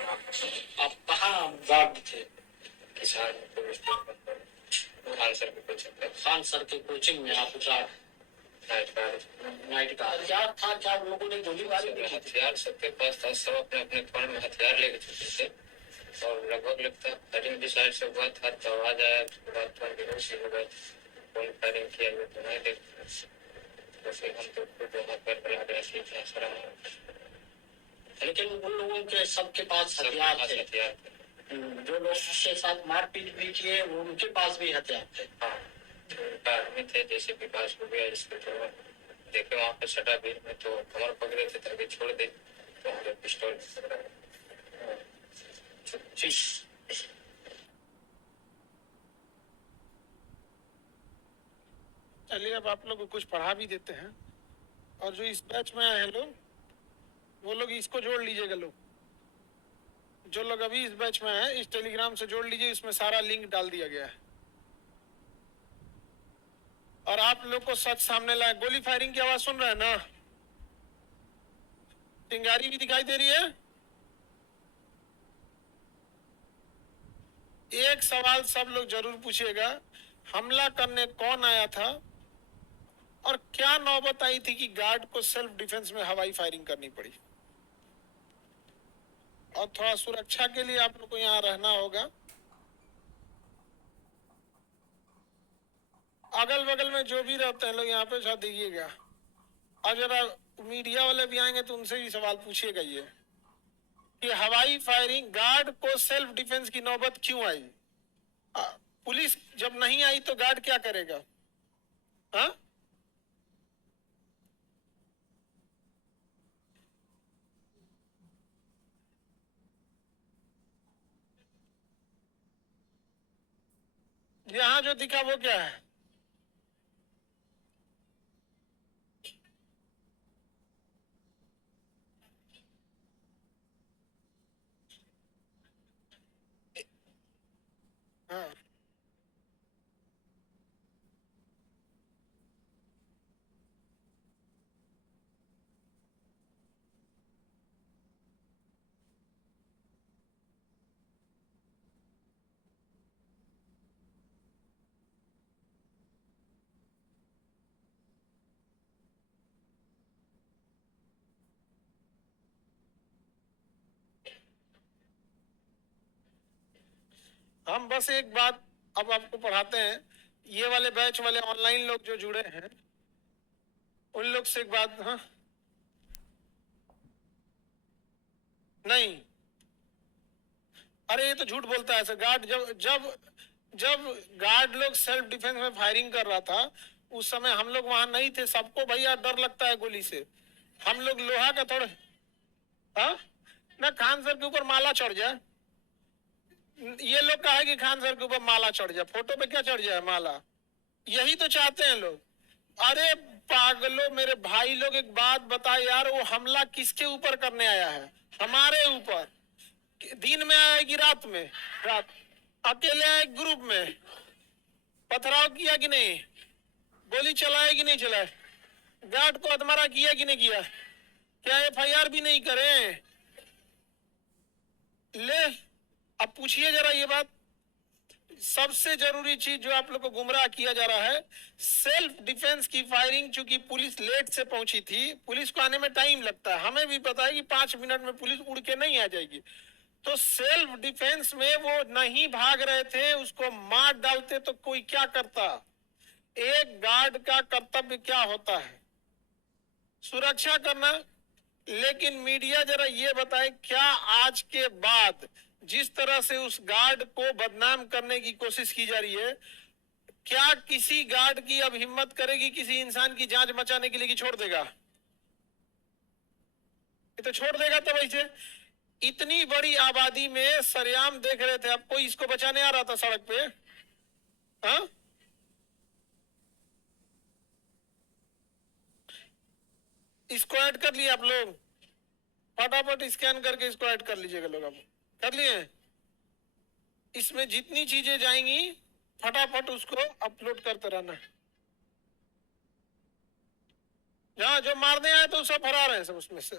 आप कहाँ गार्ड थे? किसान खान सर की कोचिंग में। खान सर की कोचिंग में आप गार्ड? Night guard. क्या था, क्या उन लोगों ने गोलीबारी की? हथियार सबके पास था, सब अपने अपने कान में हथियार लेके चलते थे और लगभग लगता है फायरिंग भी साइड से हुआ था, तो आवाज आया, उसके बाद तो बेहोश हो गए। कौन फायरिंग किया ये तो नहीं देखते, तो फिर हम तो खुद वहाँ पर बुला गए थे, इतना सारा। लेकिन उन लोगों के सबके पास हथियार थे। जो लोग उसके साथ मारपीट भी किए उनके पास भी हथियार थे। हाँ, उनका आदमी थे, जैसे विकास हो गया इसके, तो देखे वहाँ पे सटा भीड़ में तो कमर पकड़े थे, तभी छोड़ दे तो हमें पिस्टल। चलिए अब आप लोग को कुछ पढ़ा भी देते हैं, और जो इस बैच में आए हैं लोग, वो लोग इसको जोड़ लीजिएगा। लोग जो लोग अभी इस बैच में हैं, इस टेलीग्राम से जोड़ लीजिए, इसमें सारा लिंक डाल दिया गया है। और आप लोग को सच सामने लाए। गोली फायरिंग की आवाज सुन रहे हैं ना? चिंगारी भी दिखाई दे रही है। एक सवाल सब लोग जरूर पूछिएगा, हमला करने कौन आया था और क्या नौबत आई थी कि गार्ड को सेल्फ डिफेंस में हवाई फायरिंग करनी पड़ी। और थोड़ा सुरक्षा के लिए आप लोग को यहाँ रहना होगा। अगल बगल में जो भी रहते हैं लोग यहाँ पे साथ दीजिएगा। और जरा मीडिया वाले भी आएंगे तो उनसे भी सवाल पूछिएगा ये कि हवाई फायरिंग, गार्ड को सेल्फ डिफेंस की नौबत क्यों आई। पुलिस जब नहीं आई तो गार्ड क्या करेगा? हाँ, यहाँ जो दिखा वो क्या है? हाँ, हम बस एक बात अब आपको पढ़ाते हैं। ये वाले बैच वाले ऑनलाइन लोग जो जुड़े हैं, उन लोग से एक बात। हाँ, नहीं, अरे ये तो झूठ बोलता है सर। गार्ड जब जब जब गार्ड लोग सेल्फ डिफेंस में फायरिंग कर रहा था, उस समय हम लोग वहां नहीं थे। सबको भैया डर लगता है गोली से। हम लोग लोहा का थोड़ा। हाँ, ना खान सर के ऊपर माला चढ़ जाए। ये लोग कहा है कि खान सर के ऊपर माला चढ़ जाए, फोटो पे क्या चढ़ जाए? माला। यही तो चाहते हैं लोग। अरे पागलों, मेरे भाई लोग, एक बात बता यार, वो हमला किसके ऊपर करने आया है? हमारे ऊपर। दिन में आएगी रात में? रात। अकेले आए ग्रुप में? पथराव किया कि नहीं? गोली चलाए कि नहीं चलाए? गार्ड को अधमरा किया कि नहीं किया? क्या एफआईआर भी नहीं करें? ले, अब पूछिए जरा ये बात। सबसे जरूरी चीज जो आप लोग को गुमराह किया जा रहा है, सेल्फ डिफेंस की फायरिंग। चूंकि पुलिस लेट से पहुंची थी, पुलिस को आने में टाइम लगता है, हमें भी पता है कि 5 मिनट में पुलिस उड़ के नहीं आ जाएगी। तो सेल्फ डिफेंस में वो नहीं भाग रहे थे, उसको मार डालते तो कोई क्या करता? एक गार्ड का कर्तव्य क्या होता है? सुरक्षा करना। लेकिन मीडिया जरा ये बताए, क्या आज के बाद जिस तरह से उस गार्ड को बदनाम करने की कोशिश की जा रही है, क्या किसी गार्ड की अब हिम्मत करेगी किसी इंसान की जान बचाने के लिए कि छोड़ देगा? ये तो छोड़ देगा। तो वैसे इतनी बड़ी आबादी में सरेआम देख रहे थे, अब कोई इसको बचाने आ रहा था सड़क पे? हाँ, इसको ऐड कर लिया आप लोग? फटाफट स्कैन करके इसको ऐड कर लीजिएगा लोग। अब कर लिए? इसमें जितनी चीजें जाएंगी फटाफट उसको अपलोड करते रहना। जहां जो मारने आए तो सब फरार है सब उसमें से,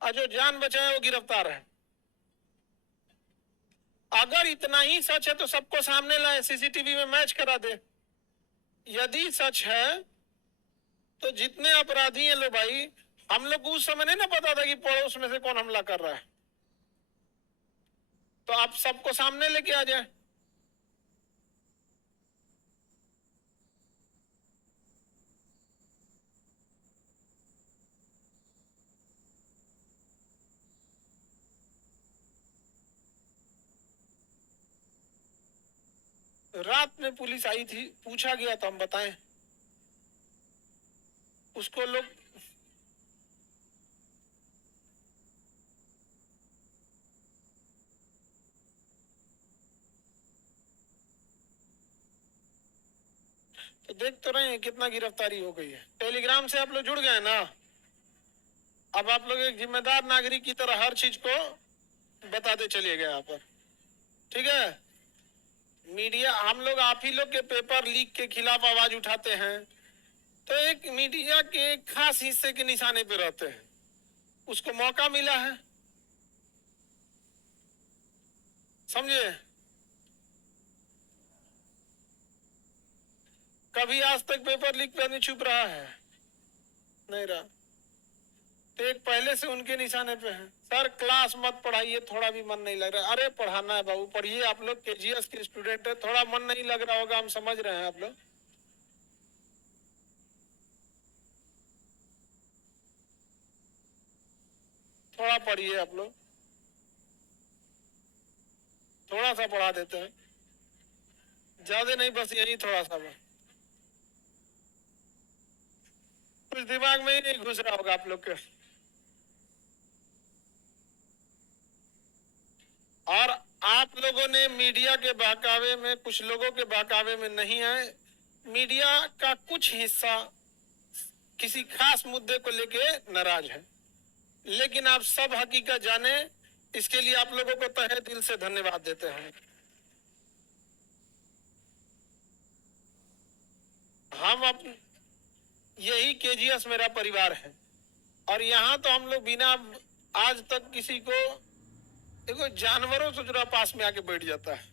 और जो जान बचाए वो गिरफ्तार है। अगर इतना ही सच है तो सबको सामने लाए, सीसीटीवी में मैच करा दे। यदि सच है तो जितने अपराधी हैं लो भाई, हम लोग को उस समय नहीं ना पता था कि पड़ोस में से कौन हमला कर रहा है, तो आप सबको सामने लेके आ जाए। रात में पुलिस आई थी, पूछा गया तो हम बताएं उसको लोग। तो देख तो रहे हैं कितना गिरफ्तारी हो गई है। टेलीग्राम से आप लोग जुड़ गए ना, अब आप लोग एक जिम्मेदार नागरिक की तरह हर चीज को बताते चलिए गए यहाँ पर, ठीक है। मीडिया, हम लोग आप ही लोग के पेपर लीक के खिलाफ आवाज उठाते हैं, तो एक मीडिया के एक खास हिस्से के निशाने पे रहते हैं, उसको मौका मिला है, समझे। कभी आज तक पेपर लीक पे आदमी चुप रहा है? नहीं रहा। तो एक पहले से उनके निशाने पे है। सर क्लास मत पढ़ाइए, थोड़ा भी मन नहीं लग रहा। अरे पढ़ाना है बाबू, पढ़िए। आप लोग केजीएस के स्टूडेंट है, थोड़ा मन नहीं लग रहा होगा, हम समझ रहे हैं। आप लोग थोड़ा पढ़िए, आप लोग थोड़ा सा पढ़ा देते हैं, ज्यादा नहीं, बस यही थोड़ा सा बस। कुछ दिमाग में ही नहीं घुस रहा होगा आप लोग के। और आप लोगों ने मीडिया के बहकावे में, कुछ लोगों के बहकावे में नहीं आए। मीडिया का कुछ हिस्सा किसी खास मुद्दे को लेके नाराज है, लेकिन आप सब हकीकत जाने, इसके लिए आप लोगों को तहे दिल से धन्यवाद देते हैं। हम अपन, यही केजीएस मेरा परिवार है, और यहाँ तो हम लोग बिना, आज तक किसी को, देखो जानवरों से जुड़ा पास में आके बैठ जाता है,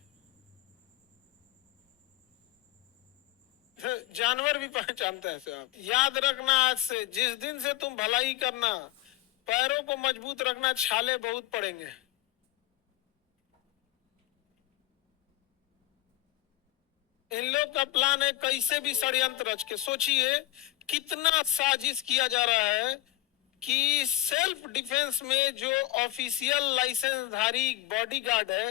जानवर भी पहचानते हैं से। आप याद रखना, आज से जिस दिन से तुम भलाई करना, पैरों को मजबूत रखना, छाले बहुत पड़ेंगे। इन लोग का प्लान है कैसे भी षड्यंत्र रच के, सोचिए कितना साजिश किया जा रहा है कि सेल्फ डिफेंस में जो ऑफिशियल लाइसेंसधारी बॉडीगार्ड है,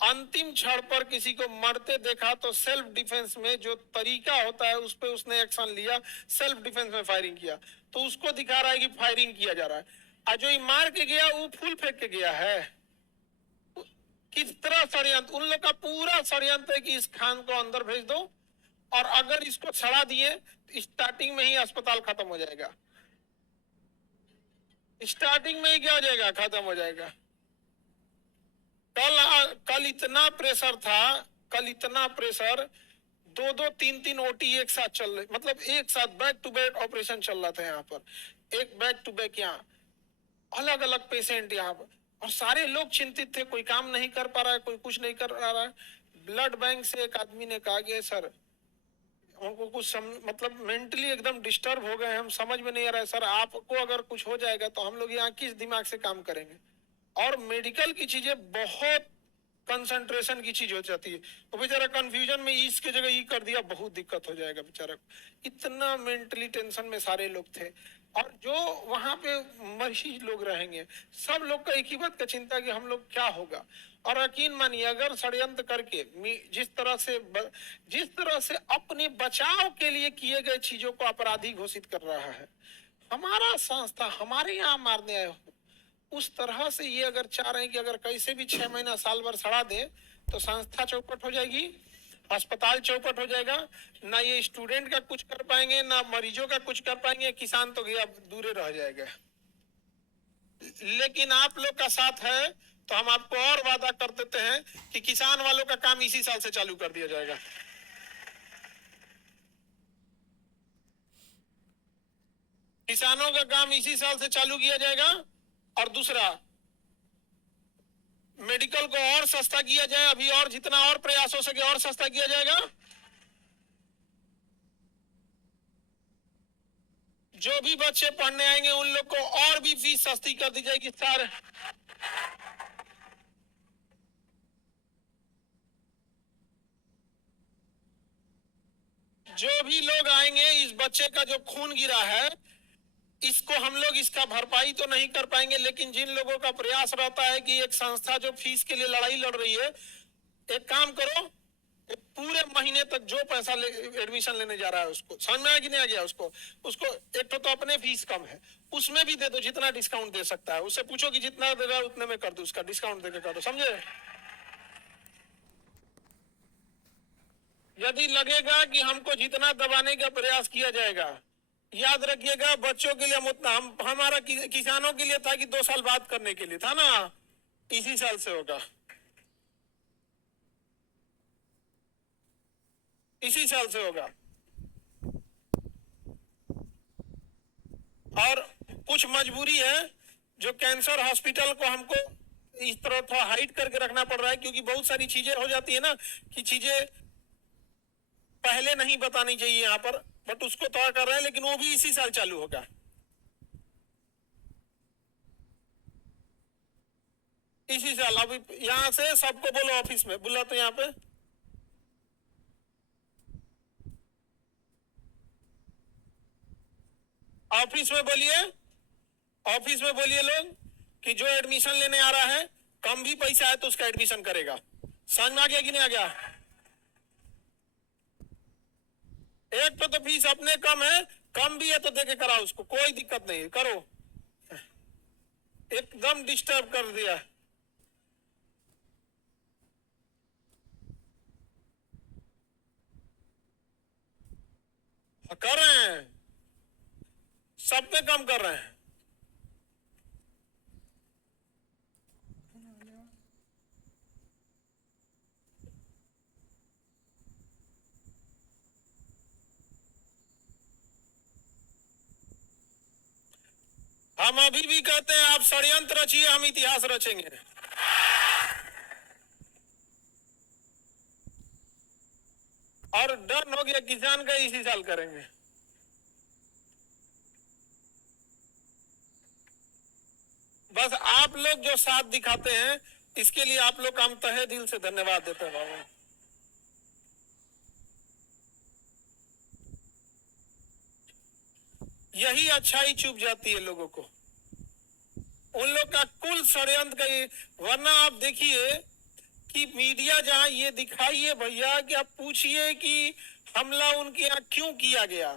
अंतिम क्षण पर किसी को मरते देखा तो सेल्फ डिफेंस में जो तरीका होता है उस पर उसने एक्शन लिया, सेल्फ डिफेंस में फायरिंग किया, तो उसको दिखा रहा है कि फायरिंग किया जा रहा है। और जो मार के गया वो फूल फेंक के गया है। किस तरह षड्यंत्र, उन लोग का पूरा षड्यंत्र है कि इस खान को अंदर भेज दो, और अगर इसको छड़ा दिए तो स्टार्टिंग में ही अस्पताल खत्म हो जाएगा, स्टार्टिंग में ही क्या हो जाएगा, खत्म हो जाएगा। कल इतना प्रेशर था, कल इतना प्रेशर, दो दो तीन तीन ओटी एक साथ चल रहे, मतलब एक साथ बैक टू बैक ऑपरेशन चल रहा था यहाँ पर, एक बैक टू बैक, यहाँ अलग अलग पेशेंट यहाँ पर, और सारे लोग चिंतित थे, कोई काम नहीं कर पा रहा है, कोई कुछ नहीं कर रहा है। ब्लड बैंक से एक आदमी ने कहा कि सर हमको कुछ मतलब मेंटली एकदम डिस्टर्ब हो गए, हम समझ में नहीं आ रहा है सर, आपको अगर कुछ हो जाएगा तो हम लोग यहाँ किस दिमाग से काम करेंगे। और मेडिकल की चीजें बहुत कंसंट्रेशन की चीज हो जाती है, तो बेचारा कंफ्यूजन में इसके जगह ई कर दिया, बहुत दिक्कत हो जाएगा बेचारा। इतना मेंटली टेंशन में सारे लोग थे, और जो वहां पे मरीज लोग रहेंगे, सब लोग का एक ही बात का चिंता कि हम लोग क्या होगा। और यकीन मानिए, अगर षड्यंत्र करके जिस तरह से अपने बचाव के लिए किए गए चीजों को अपराधी घोषित कर रहा है, हमारा संस्था हमारे यहाँ मारने आए हो, उस तरह से ये अगर चाह रहे हैं कि अगर कैसे भी 6 महीना साल भर सड़ा दे तो संस्था चौपट हो जाएगी, अस्पताल चौपट हो जाएगा, ना ये स्टूडेंट का कुछ कर पाएंगे, ना मरीजों का कुछ कर पाएंगे, किसान तो गया दूर रह जाएगा। लेकिन आप लोग का साथ है तो हम आपको और वादा कर देते हैं कि किसान वालों का काम इसी साल से चालू कर दिया जाएगा। किसानों का काम इसी साल से चालू किया जाएगा। और दूसरा, मेडिकल को और सस्ता किया जाए, अभी और जितना और प्रयास हो सके और सस्ता किया जाएगा। जो भी बच्चे पढ़ने आएंगे उन लोग को और भी फीस सस्ती कर दी जाएगी सर। जो भी लोग आएंगे, इस बच्चे का जो खून गिरा है इसको हम लोग इसका भरपाई तो नहीं कर पाएंगे, लेकिन जिन लोगों का प्रयास रहता है कि एक संस्था जो फीस के लिए लड़ाई लड़ रही है, एक काम करो, एक पूरे महीने तक जो पैसा एडमिशन लेने जा रहा है उसको समझ में आ कि नहीं आ गया, उसको एक तो अपने फीस कम है उसमें भी दे दो, जितना डिस्काउंट दे सकता है उससे पूछो कि जितना देगा उतने में कर दो, उसका डिस्काउंट देके कर दो, समझे। यदि लगेगा कि हमको जितना दबाने का प्रयास किया जाएगा, याद रखिएगा बच्चों के लिए हम उतना, हमारा किसानों के लिए था कि 2 साल बाद करने के लिए था ना, इसी साल से होगा, इसी साल से होगा। और कुछ मजबूरी है जो कैंसर हॉस्पिटल को हमको इस तरह थोड़ा हाइड करके रखना पड़ रहा है, क्योंकि बहुत सारी चीजें हो जाती है ना कि चीजें पहले नहीं बतानी चाहिए यहाँ पर, बट उसको थोड़ा कर रहे हैं, लेकिन वो भी इसी साल चालू होगा। इसी साल। अभी यहाँ से सबको बोलो ऑफिस में, बुला तो यहाँ पे ऑफिस में बोलिए, ऑफिस में बोलिए लोग कि जो एडमिशन लेने आ रहा है कम भी पैसा है तो उसका एडमिशन करेगा। समझ में आ गया कि नहीं आ गया। एक तो फीस अपने कम है, कम भी है तो देके कराओ उसको, कोई दिक्कत नहीं है, करो। एकदम डिस्टर्ब कर दिया। कर रहे हैं, सब पे कम कर रहे हैं। हम अभी भी कहते हैं आप षड्यंत्र रचिए, हम इतिहास रचेंगे। और डन हो गया, किसान का इसी साल करेंगे। बस आप लोग जो साथ दिखाते हैं इसके लिए आप लोग का हम तहे दिल से धन्यवाद देते हैं बाबा। यही अच्छाई चुप जाती है लोगों को, उन लोग का कुल षड्यंत्र का ये। वरना आप देखिए कि मीडिया जहां ये दिखाइए भैया कि आप पूछिए कि हमला उनके यहाँ क्यों किया गया,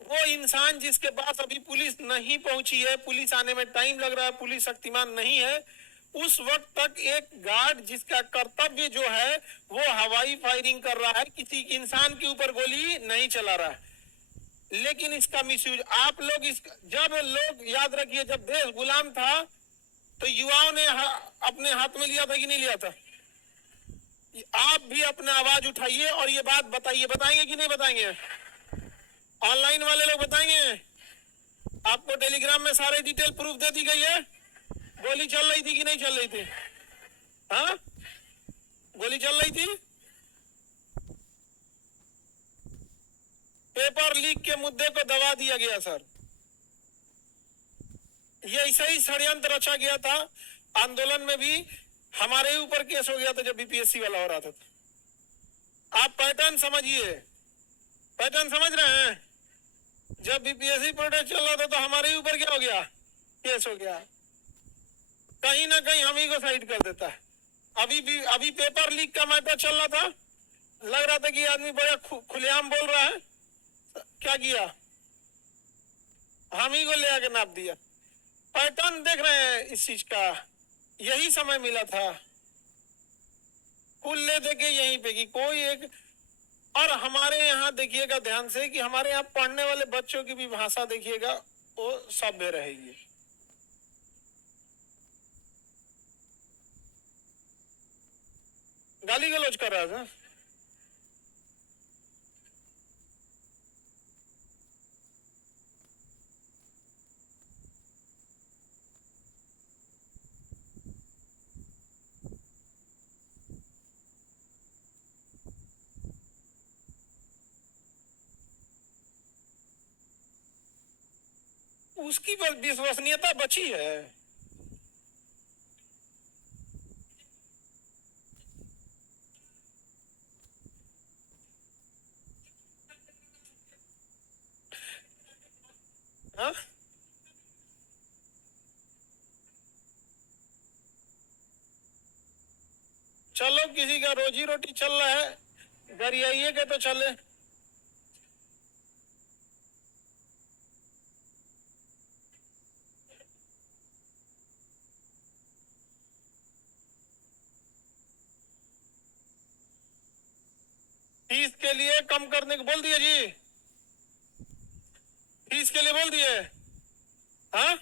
वो इंसान जिसके पास अभी पुलिस नहीं पहुंची है, पुलिस आने में टाइम लग रहा है, पुलिस शक्तिमान नहीं है, उस वक्त तक एक गार्ड जिसका कर्तव्य जो है वो हवाई फायरिंग कर रहा है, किसी इंसान के ऊपर गोली नहीं चला रहा है। लेकिन इसका मिसयूज आप लोग, जब लोग याद रखिए जब देश गुलाम था तो युवाओं ने अपने हाथ में लिया था कि नहीं लिया था। आप भी अपना आवाज उठाइए और ये बात बताइए, बताएंगे कि नहीं बताएंगे। ऑनलाइन वाले लोग बताएंगे, आपको टेलीग्राम में सारे डिटेल प्रूफ दे दी गई है, गोली चल रही थी कि नहीं चल रही थी। हाँ, गोली चल रही थी। पेपर लीक के मुद्दे को दबा दिया गया सर, ये ऐसा ही षड्यंत्र रचा गया था। आंदोलन में भी हमारे ऊपर केस हो गया था जब बीपीएससी वाला हो रहा था। आप पैटर्न समझिए, पैटर्न समझ रहे हैं। जब बीपीएससी प्रोटेस्ट चल रहा था तो हमारे ऊपर क्या हो गया, केस हो गया। कहीं ना कहीं हम ही को साइड कर देता है। अभी पेपर लीक का मैटर चल रहा था, लग रहा था कि आदमी बड़ा खुलेआम बोल रहा है, क्या किया, हम ही को ले आके नाप दिया। पैटर्न देख रहे हैं इस चीज का, यही समय मिला था कुल ले देके यहीं पे कि कोई एक। और हमारे यहाँ देखिएगा ध्यान से कि हमारे यहाँ पढ़ने वाले बच्चों की भी भाषा देखिएगा वो सभ्य रहेगी। गाली गलौज कर रहा था। उसकी विश्वसनीयता बची है। हाँ, चलो किसी का रोजी रोटी चल रहा है, गरियाइए के तो चले। फीस के लिए कम करने को बोल दिए जी, फीस के लिए बोल दिए। हाँ,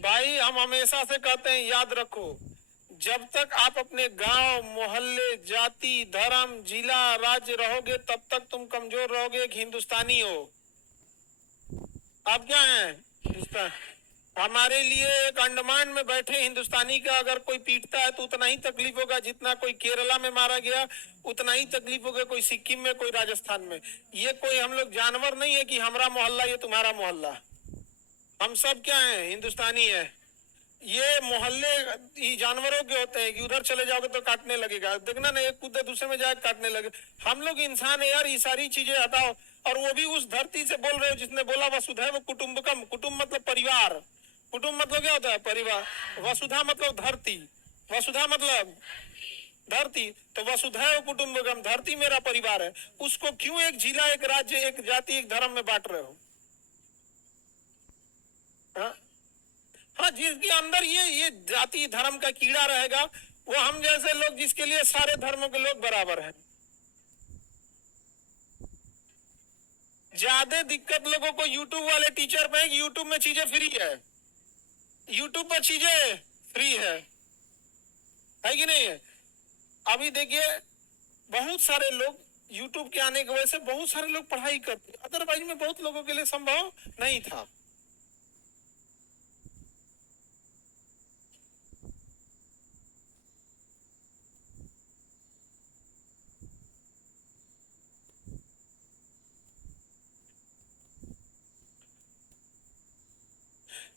भाई हम हमेशा से कहते हैं, याद रखो, जब तक आप अपने गांव, मोहल्ले, जाति, धर्म, जिला, राज्य रहोगे, तब तक तुम कमजोर रहोगे, एक हिंदुस्तानी हो। आप क्या हैं? हिंदुस्तान। हमारे लिए एक अंडमान में बैठे हिंदुस्तानी का अगर कोई पीटता है तो उतना ही तकलीफ होगा जितना कोई केरला में मारा गया, उतना ही तकलीफ होगा कोई सिक्किम में, कोई राजस्थान में। ये कोई हम लोग जानवर नहीं है कि हमारा मोहल्ला ये तुम्हारा मोहल्ला। हम सब क्या हैं? हिंदुस्तानी है। ये मोहल्ले ये जानवरों के होते हैं कि उधर चले जाओगे तो काटने लगेगा, देखना ना, एक कूदे दूसरे में जाए काटने लगे। हम लोग इंसान है यार, ये सारी चीजें हटाओ। और वो भी उस धरती से बोल रहे हो जिसने बोला वसुधैव कुटुंबकम। कुटुंब मतलब परिवार, कुटुंब मतलब क्या होता है? परिवार। वसुधा मतलब धरती, वसुधा मतलब धरती, तो वसुधैव कुटुंबकम, धरती मेरा परिवार है। उसको क्यों एक जिला, एक राज्य, एक जाति, एक धर्म में बांट रहे हो? हाँ, हाँ, जिसके अंदर ये जाति धर्म का कीड़ा रहेगा, वो हम जैसे लोग जिसके लिए सारे धर्मों के लोग बराबर हैं। ज्यादा दिक्कत लोगों को यूट्यूब वाले टीचर पे है कि यूट्यूब में चीजें फ्री है, यूट्यूब पर चीजें फ्री है कि नहीं है? अभी देखिए, बहुत सारे लोग यूट्यूब के आने की वजह से बहुत सारे लोग पढ़ाई करते, अदरवाइज में बहुत लोगों के लिए संभव नहीं था।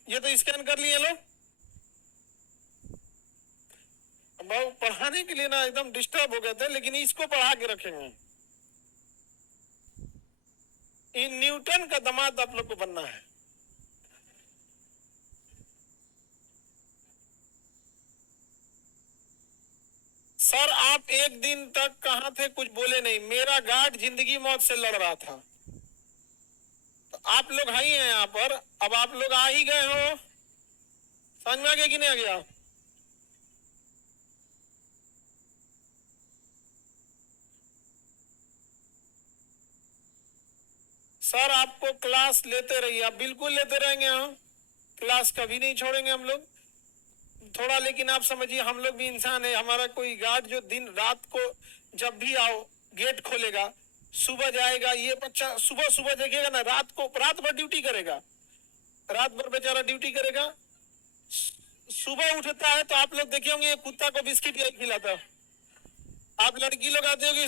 ये तो स्कैन कर लिए लोग, बहुत पढ़ाने के लिए ना एकदम डिस्टर्ब हो गए थे, लेकिन इसको पढ़ा के रखेंगे। इन न्यूटन का दामाद आप लोग को बनना है। सर आप एक दिन तक कहां थे? कुछ बोले नहीं। मेरा गार्ड जिंदगी मौत से लड़ रहा था, तो आप लोग ही हैं यहाँ पर। अब आप लोग आ ही गए हो, समझ में आ गया कि नहीं आ गया? सर आपको क्लास लेते रहिए, आप बिल्कुल लेते रहेंगे, हम क्लास कभी नहीं छोड़ेंगे हम लोग। थोड़ा लेकिन आप समझिए, हम लोग भी इंसान है। हमारा कोई गार्ड जो दिन रात को जब भी आओ गेट खोलेगा, सुबह जाएगा, ये बच्चा सुबह सुबह देखेगा ना, रात को रात भर ड्यूटी करेगा, रात भर बेचारा ड्यूटी करेगा। सुबह उठता है तो आप लोग देखे होंगे, कुत्ता को बिस्किट यही खिलाता है। आप लड़की लोग आते होगी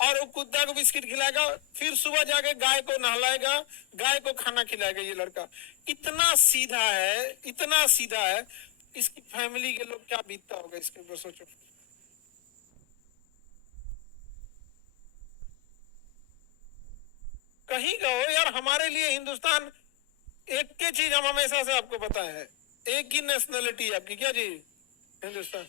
और वो कुत्ता को बिस्किट खिलाएगा, फिर सुबह जाके गाय को नहलाएगा, गाय को खाना खिलाएगा। ये लड़का इतना सीधा है, इतना सीधा है। इसकी फैमिली के लोग क्या बीतता होगा इसके ऊपर, सोचो। कहीं का हो यार, हमारे लिए हिंदुस्तान एक के चीज हम हमेशा से आपको पता है, एक ही नेशनलिटी है आपकी। क्या जी? हिंदुस्तान।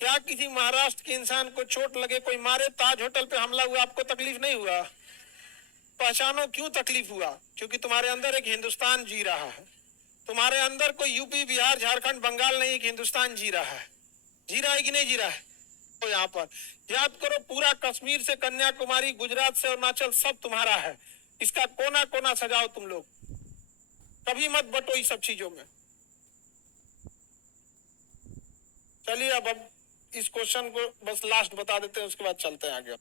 क्या किसी महाराष्ट्र के इंसान को चोट लगे, कोई मारे, ताज होटल पे हमला हुआ, आपको तकलीफ नहीं हुआ? पहचानो क्यों तकलीफ हुआ? क्योंकि तुम्हारे अंदर एक हिंदुस्तान जी रहा है। तुम्हारे अंदर कोई यूपी, बिहार, झारखंड, बंगाल नहीं, एक हिंदुस्तान जी रहा है। जी रहा है कि नहीं जी रहा है? तो यहाँ पर याद करो, पूरा कश्मीर से कन्याकुमारी, गुजरात से अरुणाचल, सब तुम्हारा है। इसका कोना कोना सजाओ तुम लोग, कभी मत बटो इस सब चीजों में। चलिए अब इस क्वेश्चन को बस लास्ट बता देते हैं, उसके बाद चलते हैं आगे।